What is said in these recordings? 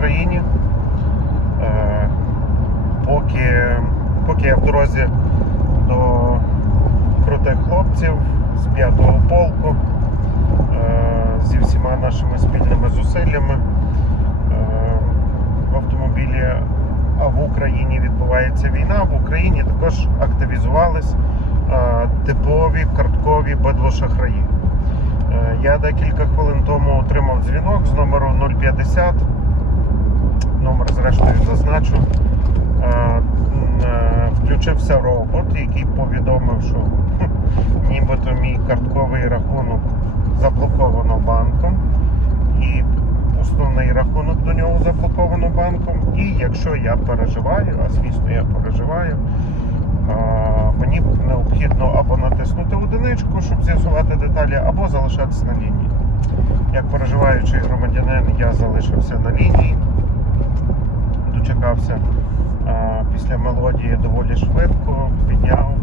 Україні. Е, Поки, поки я в дорозі до крутих хлопців з 5-го полку е, зі всіма нашими спільними зусиллями е, в автомобілі, а в Україні відбувається війна. В Україні також активізувались типові карткові бедлошахраї. Я декілька хвилин тому отримав дзвінок з номеру 050. Номер, зрештою, зазначу. Е, е, Включився робот, який повідомив, що нібито мій картковий рахунок заблоковано банком. І основний рахунок до нього заблоковано банком. І якщо я переживаю, а звісно я переживаю, мені необхідно або натиснути одиничку, щоб з'ясувати деталі, або залишатися на лінії. Як переживаючий громадянин, я залишився на лінії, дочекався а, після мелодії доволі швидко, підняв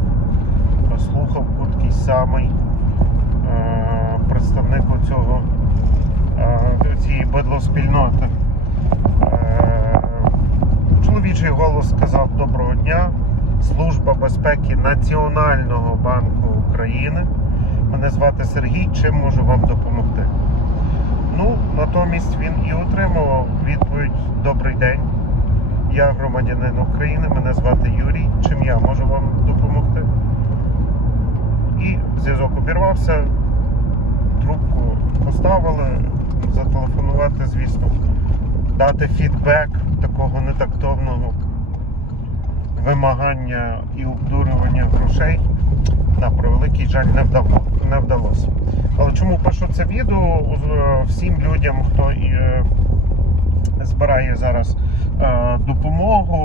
слухавку такий самий е, представник цього цієї бедлоспільноти. Е, Чоловічий голос сказав Доброго дня. Служба безпеки Національного банку України. Мене звати Сергій. Чим можу вам допомогти? Ну, натомість він і отримував відповідь Добрий день. Я громадянин України, мене звати Юрій. Чим я можу вам допомогти? І зв'язок обірвався, трубку поставили, зателефонувати, звісно, дати фідбек такого нетактовного вимагання і обдурювання грошей. На превеликий жаль не, вдало, не вдалося. Але чому пишу це відео всім людям, хто е, збирає зараз е, допомогу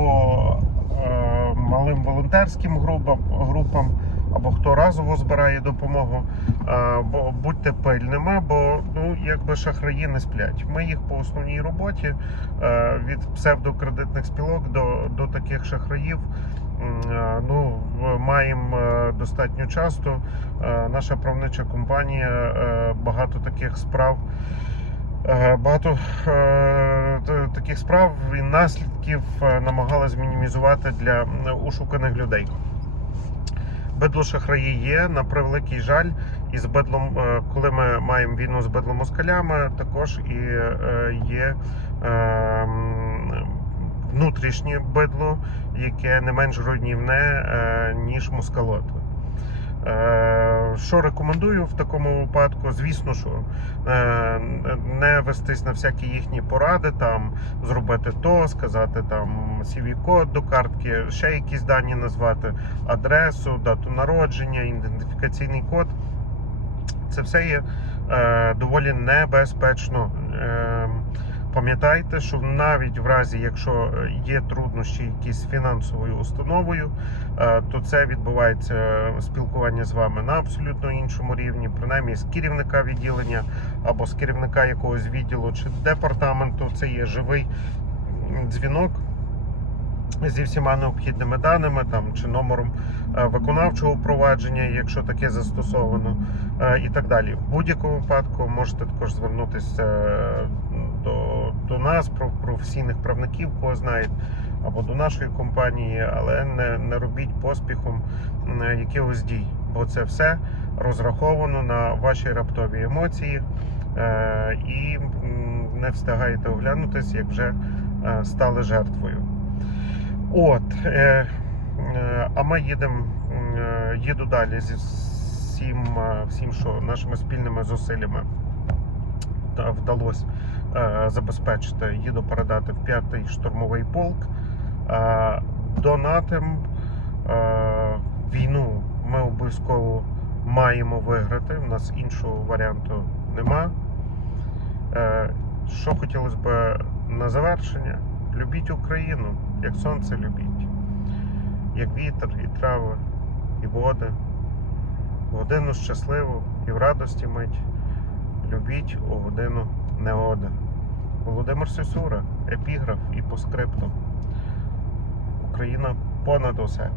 е, малим волонтерським групам, групам або хто разово збирає допомогу, е, бо будьте пильними, бо ну якби шахраї не сплять. Ми їх по основній роботі е, від псевдокредитних спілок до, до таких шахраїв. е, Ну, маємо е, достатньо часто. Е, Наша правнича компанія багато таких справ Багато е, таких справ і наслідків е, намагалась мінімізувати для ушуканих людей. Бедлошахраї є, на превеликий жаль, і з бедлом, е, коли ми маємо війну з бедломоскалями, також і е, є е, внутрішнє бедло, яке не менш руйнівне, е, ніж москалот. Що рекомендую в такому випадку? Звісно, що е, не вестись на всякі їхні поради, там зробити то, сказати там CV-код до картки, ще якісь дані назвати, адресу, дату народження, ідентифікаційний код. Це все є е, доволі небезпечно. Е, Пам'ятайте, що навіть в разі, якщо є труднощі якісь з фінансовою установою, е, то це відбувається спілкування з вами на абсолютно іншому рівні, принаймні з керівника відділення або з керівника якогось відділу чи департаменту. Це є живий дзвінок зі всіма необхідними даними, там чи номером е, виконавчого провадження, якщо таке застосовано, е, і так далі. В будь-якому випадку можете також звернутися е, до, нас, про професійних правників, кого знають, або до нашої компанії, але не, не робіть поспіхом якихось дій, бо це все розраховано на ваші раптові емоції е, і не встигаєте оглянутися, як вже е, стали жертвою. От, е, е, а ми їдемо, е, їду далі зі всім, е, всім, що нашими спільними зусиллями вдалося забезпечити, їду передати в п'ятий штурмовий полк. Е, донатим е, війну ми обов'язково маємо виграти. У нас іншого варіанту нема. Е, що хотілося б на завершення? Любіть Україну, як сонце любіть, як вітер, і трави, і води. Годину щасливу і в радості мить. Любіть у годину негоди. Володимир Сесура, епіграф і по скрипту. Україна понад усе.